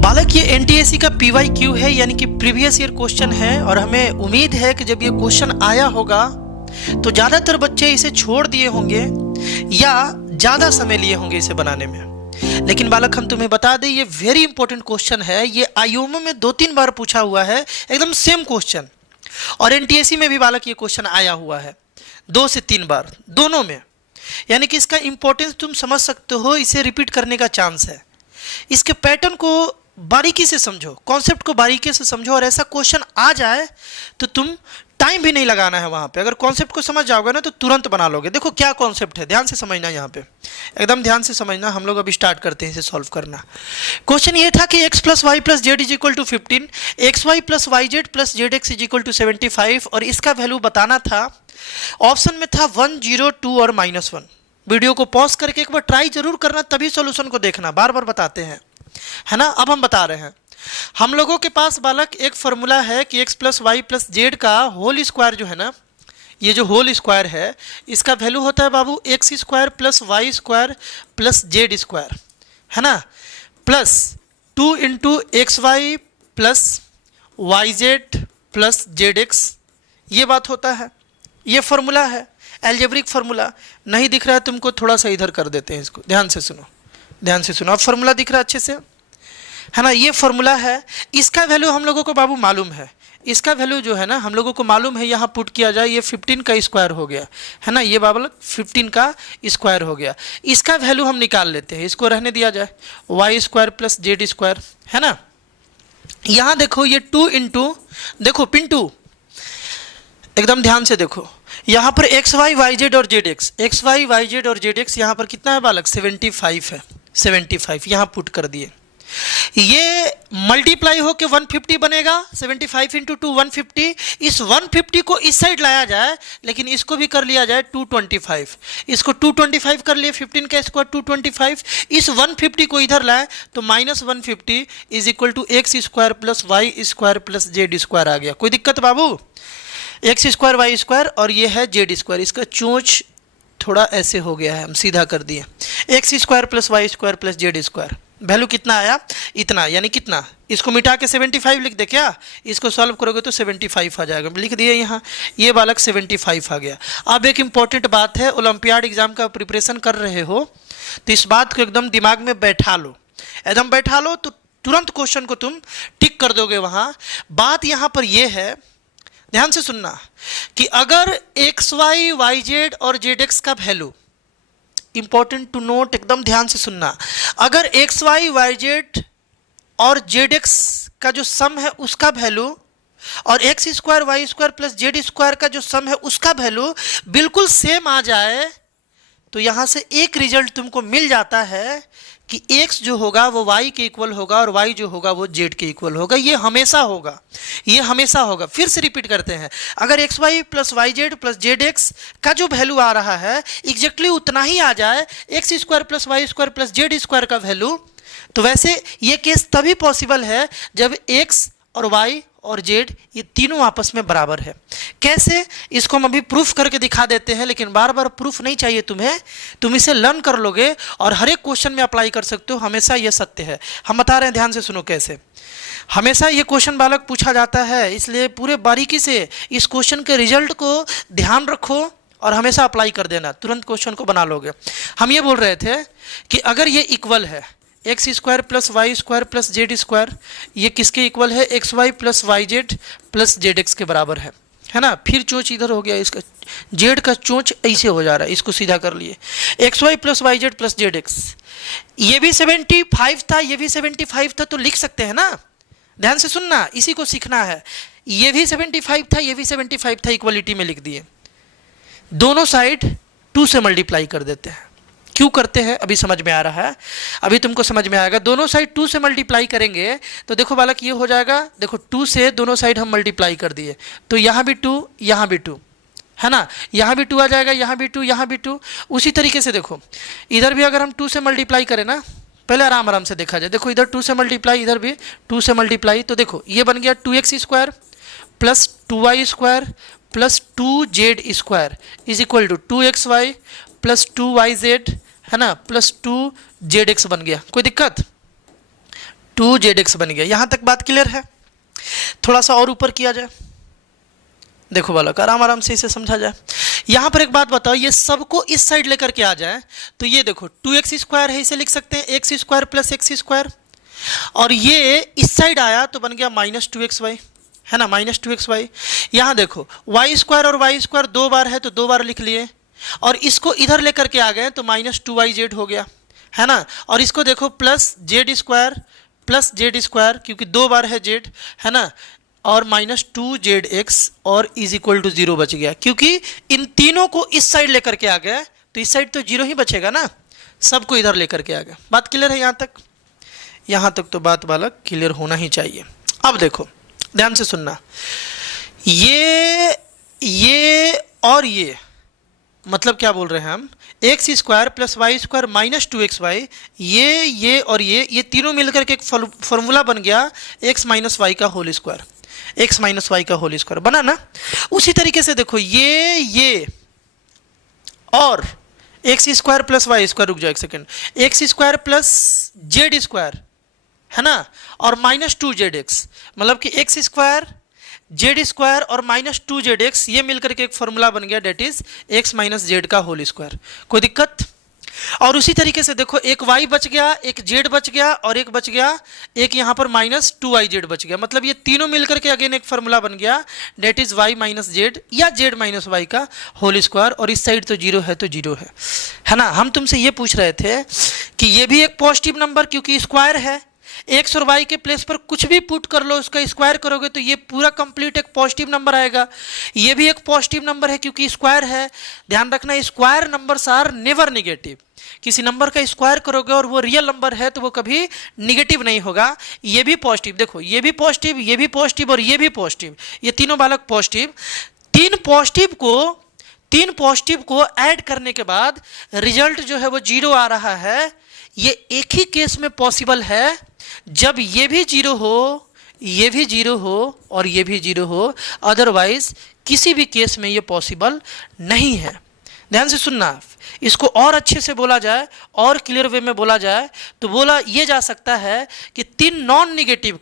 बालक ये एनटीएससी का पीवाईक्यू है, यानी कि प्रीवियस ईयर क्वेश्चन है। और हमें उम्मीद है कि जब ये क्वेश्चन आया होगा तो ज़्यादातर बच्चे इसे छोड़ दिए होंगे या ज़्यादा समय लिए होंगे इसे बनाने में। लेकिन बालक हम तुम्हें बता दें, ये वेरी इंपॉर्टेंट क्वेश्चन है। ये आईओएमओ में 2-3 बार पूछा हुआ है, एकदम सेम क्वेश्चन। और एनटीएससी में भी बालक ये क्वेश्चन आया हुआ है 2 से 3 बार, दोनों में। यानी कि इसका इंपॉर्टेंस तुम समझ सकते हो, इसे रिपीट करने का चांस है। इसके पैटर्न को बारीकी से समझो, कॉन्सेप्ट को बारीकी से समझो, और ऐसा क्वेश्चन आ जाए तो तुम टाइम भी नहीं लगाना है वहाँ पे। अगर कॉन्सेप्ट को समझ जाओगे ना तो तुरंत बना लोगे। देखो क्या कॉन्सेप्ट है, ध्यान से समझना, यहाँ पे एकदम ध्यान से समझना। हम लोग अभी स्टार्ट करते हैं इसे सॉल्व करना। क्वेश्चन ये था कि x + y + z = 15, xy + yz + zx = 75, और इसका वैल्यू बताना था। ऑप्शन में था 1, 0, 2 और -1। वीडियो को पॉज करके एक बार ट्राई जरूर करना, तभी सॉल्यूशन को देखना। बार बार बताते हैं, है ना। अब हम बता रहे हैं, हम लोगों के पास बालक एक फॉर्मूला है कि x + y + z का होल स्क्वायर जो है ना, ये जो होल स्क्वायर है इसका वैल्यू होता है बाबू x² + y² + z², है ना, प्लस 2 × xy + yz + zx। ये बात होता है, ये फॉर्मूला है, एल्जेब्रिक फार्मूला। नहीं दिख रहा है तुमको, थोड़ा सा इधर कर देते हैं इसको, ध्यान से सुनो, ध्यान से सुनो। अब फार्मूला दिख रहा है अच्छे से, है ना। ये फार्मूला है, इसका वैल्यू हम लोगों को बाबू मालूम है। इसका वैल्यू जो है ना हम लोगों को मालूम है, यहाँ पुट किया जाए, ये 15 का स्क्वायर हो गया, है ना। ये बाबू 15 का स्क्वायर हो गया। इसका वैल्यू हम निकाल लेते हैं, इसको रहने दिया जाए, y² + z², है ना। यहाँ देखो ये 2 × देखो पिंटू, एकदम ध्यान से देखो, यहाँ पर xy yz और zx, xy yz और zx यहाँ पर कितना है बालक, 75 है। 75 यहाँ पुट कर दिए। ये मल्टीप्लाई होके 150 बनेगा, 75 × 2 150। इस 150 को इस साइड लाया जाए, लेकिन इसको भी कर लिया जाए 225। इसको 225 कर लिए, 15 का स्क्वायर 225। इस 150 को इधर लाए तो -150 = x² + y² + z² आ गया। कोई दिक्कत बाबू, x² y² और ये है z²। इसका चोंच थोड़ा ऐसे हो गया है, हम सीधा कर दिए। x² + y² + z², वैल्यू कितना आया, इतना, यानी कितना। इसको मिटा के 75 लिख दे क्या, इसको सॉल्व करोगे तो 75 आ जाएगा। लिख दिए यहाँ, ये बालक 75 आ गया। अब एक इम्पॉर्टेंट बात है, ओलंपियाड एग्जाम का प्रिपरेशन कर रहे हो तो इस बात को एकदम दिमाग में बैठा लो, एकदम बैठा लो, तो तुरंत क्वेश्चन को तुम टिक कर दोगे वहाँ। बात यहाँ पर यह है, ध्यान से सुनना, कि अगर xy yz और zx का वैल्यू, इंपॉर्टेंट टू नोट, एकदम ध्यान से सुनना, अगर xy yz और zx का जो सम है उसका वैल्यू और x² y² + z² का जो सम है उसका वैल्यू बिल्कुल सेम आ जाए, तो यहाँ से एक रिजल्ट तुमको मिल जाता है कि x जो होगा वो y के इक्वल होगा और y जो होगा वो z के इक्वल होगा। ये हमेशा होगा, ये हमेशा होगा। फिर से रिपीट करते हैं, अगर xy + yz + zx का जो वैल्यू आ रहा है एग्जैक्टली उतना ही आ जाए x² + y² + z² का वैल्यू, तो वैसे ये केस तभी पॉसिबल है जब x और y और z ये तीनों आपस में बराबर है। कैसे, इसको हम अभी प्रूफ करके दिखा देते हैं, लेकिन बार बार प्रूफ नहीं चाहिए तुम्हें, तुम इसे लर्न कर लोगे और हर एक क्वेश्चन में अप्लाई कर सकते हो। हमेशा ये सत्य है, हम बता रहे हैं, ध्यान से सुनो। कैसे, हमेशा ये क्वेश्चन बालक पूछा जाता है, इसलिए पूरे बारीकी से इस क्वेश्चन के रिजल्ट को ध्यान रखो और हमेशा अप्लाई कर देना, तुरंत क्वेश्चन को बना लोगे। हम ये बोल रहे थे कि अगर ये इक्वल है x² + y² + z², ये किसके इक्वल है, xy + yz + zx के बराबर है ना। फिर चोंच इधर हो गया, इसका z का चोंच ऐसे हो जा रहा है, इसको सीधा कर लिए, xy + yz + zx। ये भी 75 था, ये भी 75 था, तो लिख सकते हैं ना। ध्यान से सुनना, इसी को सीखना है। ये भी 75 था, ये भी 75 था, इक्वलिटी में लिख दिए। दोनों साइड 2 से मल्टीप्लाई कर देते हैं। क्यों करते हैं अभी समझ में आ रहा है, अभी तुमको समझ में आएगा। दोनों साइड 2 से मल्टीप्लाई करेंगे तो देखो बालक ये हो जाएगा, देखो 2 से दोनों साइड हम मल्टीप्लाई कर दिए, तो यहाँ भी 2, यहाँ भी 2, है ना। यहाँ भी 2 आ जाएगा, यहाँ भी 2, यहाँ भी 2। उसी तरीके से देखो इधर भी अगर हम 2 से मल्टीप्लाई करें ना, पहले आराम आराम से देखा जाए। देखो इधर 2 से मल्टीप्लाई, इधर भी 2 से मल्टीप्लाई, तो देखो ये बन गया 2x² + 2y² + 2z² = 2xy + 2yz, है ना, +2zx बन गया। कोई दिक्कत, 2zx बन गया। यहाँ तक बात क्लियर है? थोड़ा सा और ऊपर किया जाए, देखो बालक आराम आराम से इसे समझा जाए। यहाँ पर एक बात बताओ, ये सबको इस साइड लेकर के आ जाए तो ये देखो 2x² है, इसे लिख सकते हैं x² प्लस x², और ये इस साइड आया तो बन गया -2xy, है ना, -2xy। यहाँ देखो y² और y² 2 बार है तो 2 बार लिख लिए, और इसको इधर लेकर के आ गए तो -2yz हो गया, है ना। और इसको देखो प्लस z² क्योंकि 2 बार है z, है ना, और -2zx और इज इक्वल टू 0 बच गया, क्योंकि इन तीनों को इस साइड लेकर के आ गए तो इस साइड तो 0 ही बचेगा ना, सबको इधर लेकर के आ गए। बात क्लियर है यहाँ तक? यहाँ तक तो बात बालक क्लियर होना ही चाहिए। अब देखो ध्यान से सुनना, ये और ये मतलब क्या बोल रहे हैं हम, x² प्लस y² -2xy, ये और ये तीनों मिलकर के एक फॉर्मूला बन गया x माइनस वाई का whole square, x minus y का होल स्क्वायर बना ना। उसी तरीके से देखो ये और x² प्लस y², रुक जाओ एक सेकेंड, x² प्लस z² है ना, और -2zx, मतलब कि x² z² और -2zx ये मिलकर के एक फॉर्मूला बन गया, that is x minus z का होल स्क्वायर। कोई दिक्कत? और उसी तरीके से देखो एक y बच गया, एक z बच गया, और एक बच गया, एक यहाँ पर -2yz बच गया, मतलब ये तीनों मिलकर के अगेन एक फॉर्मूला बन गया, that is y minus z या z माइनस वाई का होल स्क्वायर। और इस साइड तो 0 है तो 0 है ना। हम तुमसे ये पूछ रहे थे कि ये भी एक पॉजिटिव नंबर क्योंकि स्क्वायर है, x और y के प्लेस पर कुछ भी पुट कर लो, उसका स्क्वायर करोगे तो ये पूरा कंप्लीट एक पॉजिटिव नंबर आएगा। ये भी एक पॉजिटिव नंबर है क्योंकि स्क्वायर है। ध्यान रखना, square numbers are never negative. किसी नंबर का स्क्वायर करोगे और वो रियल नंबर है तो वो कभी नेगेटिव नहीं होगा। ये भी पॉजिटिव, देखो ये भी पॉजिटिव, ये भी पॉजिटिव और ये भी पॉजिटिव, ये तीनों बालक पॉजिटिव। तीन पॉजिटिव को ऐड करने के बाद रिजल्ट जो है वो 0 आ रहा है। ये एक ही केस में पॉसिबल है, जब ये भी 0 हो, ये भी 0 हो और ये भी 0 हो, अदरवाइज किसी भी केस में ये पॉसिबल नहीं है। ध्यान से सुनना, इसको और अच्छे से बोला जाए और क्लियर वे में बोला जाए तो बोला ये जा सकता है कि तीन नॉन नेगेटिव,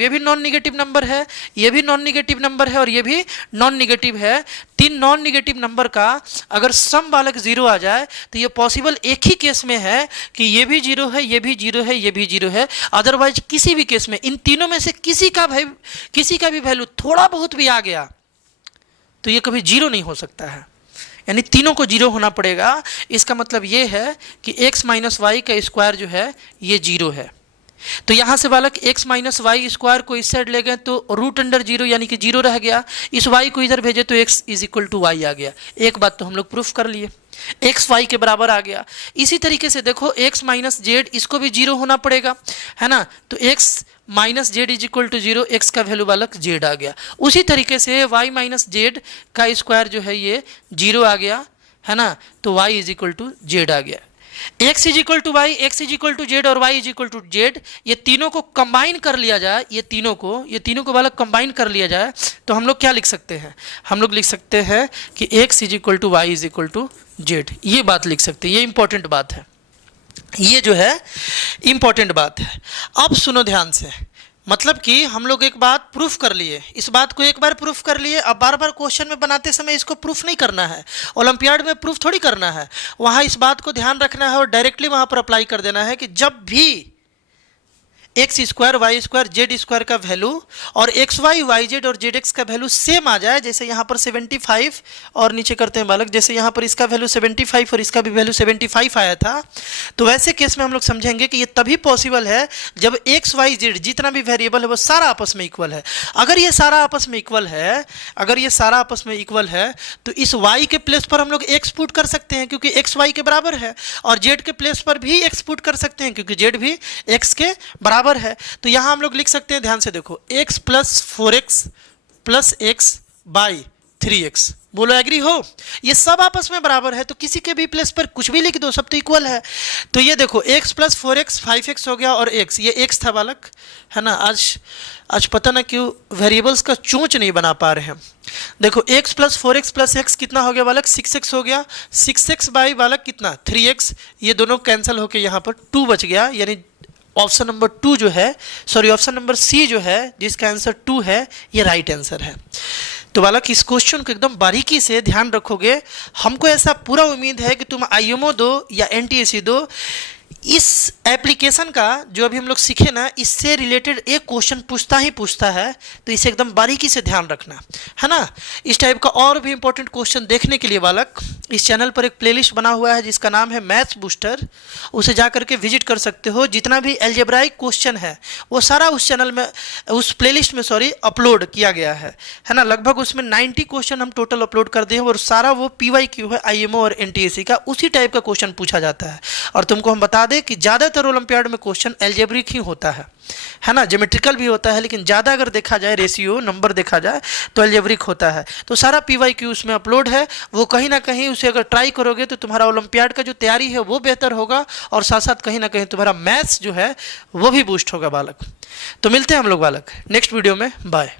ये भी नॉन नेगेटिव नंबर है, ये भी नॉन नेगेटिव नंबर है और ये भी नॉन नेगेटिव है। तीन नॉन नेगेटिव नंबर का अगर सम बालक 0 आ जाए तो ये पॉसिबल एक ही केस में है कि ये भी 0 है, ये भी 0 है, ये भी 0 है। अदरवाइज किसी भी केस में इन तीनों में से किसी का भी वैल्यू थोड़ा बहुत भी आ गया तो ये कभी 0 नहीं हो सकता है, यानी तीनों को 0 होना पड़ेगा। इसका मतलब ये है कि x माइनस वाई का स्क्वायर जो है ये 0 है। तो यहां से बालक x माइनस वाई स्क्वायर को इस साइड ले गए तो √0 यानी कि 0 रह गया। इस y को इधर भेजे तो x is equal to Y आ गया। एक बात तो हम लोग प्रूफ कर लिए, x y के बराबर आ गया। इसी तरीके से देखो x माइनस जेड, इसको भी 0 होना पड़ेगा, है ना। तो x minus z is equal to 0, x का वैल्यू बालक z आ गया। उसी तरीके से y माइनस जेड का स्क्वायर जो है ये 0 आ गया, है ना। तो y is equal to Z आ गया। x is equal to Y, X is equal to Z और y is equal to Z, ये तीनों को कंबाइन कर लिया जाए, ये तीनों को बालक कंबाइन कर लिया जाए तो हम लोग क्या लिख सकते हैं, हम लोग लिख सकते हैं कि x is equal to y is equal to Z. ये बात लिख सकते हैं, ये इंपॉर्टेंट बात है, ये जो है इंपॉर्टेंट बात है। अब सुनो ध्यान से, मतलब कि हम लोग एक बात प्रूफ कर लिए, इस बात को एक बार प्रूफ कर लिए, अब बार बार क्वेश्चन में बनाते समय इसको प्रूफ नहीं करना है, ओलंपियाड में प्रूफ थोड़ी करना है। वहाँ इस बात को ध्यान रखना है और डायरेक्टली वहाँ पर अप्लाई कर देना है कि जब भी x square y square z square का वैल्यू और एक्स वाई वाई जेड और जेड एक्स का वैल्यू सेम आ जाए, जैसे यहाँ पर 75 और नीचे करते हैं बालक, जैसे यहाँ पर इसका वैल्यू 75 और इसका भी वैल्यू 75 आया था, तो वैसे केस में हम लोग समझेंगे कि ये तभी पॉसिबल है जब एक्स वाई जेड जितना भी वेरिएबल है वो सारा आपस में इक्वल है। अगर ये सारा आपस में इक्वल है, तो इस y के प्लेस पर हम लोग x पुट कर सकते हैं क्योंकि x y के बराबर है, और z के प्लेस पर भी x पुट कर सकते हैं क्योंकि z भी x के बराबर है। तो यहां हम लोग लिख सकते हैं, ध्यान से देखो, x plus 4x plus x by 3x, बोलो एग्री हो। ये सब आपस में बराबर है तो किसी के भी प्लेस पर कुछ भी लिख दो, सब तो इक्वल है। तो ये देखो x प्लस 4x 5x हो गया और x, ये x था बालक, है ना। आज पता ना क्यों वेरिएबल्स का चोंच नहीं बना पा रहे हैं। देखो x plus 4x plus x कितना हो गया बालक, 6x हो गया। 6x बाई बालक कितना 3x, ये दोनों कैंसिल होके यहाँ पर 2 बच गया, यानी ऑप्शन नंबर 2 जो है, सॉरी ऑप्शन नंबर सी जो है, जिसका आंसर 2 है, ये राइट आंसर है। तो बालक इस क्वेश्चन को एकदम बारीकी से ध्यान रखोगे। हमको ऐसा पूरा उम्मीद है कि तुम आईएमओ दो या एनटीएससी दो, इस एप्लीकेशन का जो अभी हम लोग सीखे ना, इससे रिलेटेड एक क्वेश्चन पूछता ही पूछता है, तो इसे एकदम बारीकी से ध्यान रखना है ना। इस टाइप का और भी इंपॉर्टेंट क्वेश्चन देखने के लिए बालक इस चैनल पर एक प्लेलिस्ट बना हुआ है जिसका नाम है मैथ्स बूस्टर, उसे जा करके विजिट कर सकते हो। जितना भी एल्जेब्राइक क्वेश्चन है वो सारा उस चैनल में, उस प्लेलिस्ट में सॉरी अपलोड किया गया है ना। लगभग उसमें 90 क्वेश्चन हम टोटल अपलोड कर दिए हैं और सारा वो PYQ है आईएमओ और एनटीएससी का, उसी टाइप का क्वेश्चन पूछा जाता है। और तुमको हम बता दें कि ज़्यादातर ओलंपियाड में क्वेश्चन एल्जेब्रिक ही होता है ना। ज्योमेट्रिकल भी होता है लेकिन ज़्यादा अगर देखा जाए, रेशियो नंबर देखा जाए तो एल्जेब्रिक होता है। तो सारा PYQ उसमें अपलोड है, वो कहीं ना कहीं उसे अगर ट्राई करोगे तो तुम्हारा ओलंपियाड का जो तैयारी है वो बेहतर होगा और साथ साथ कहीं ना कहीं तुम्हारा मैथ्स जो है वो भी बूस्ट होगा बालक। तो मिलते हैं हम लोग बालक नेक्स्ट वीडियो में, बाय।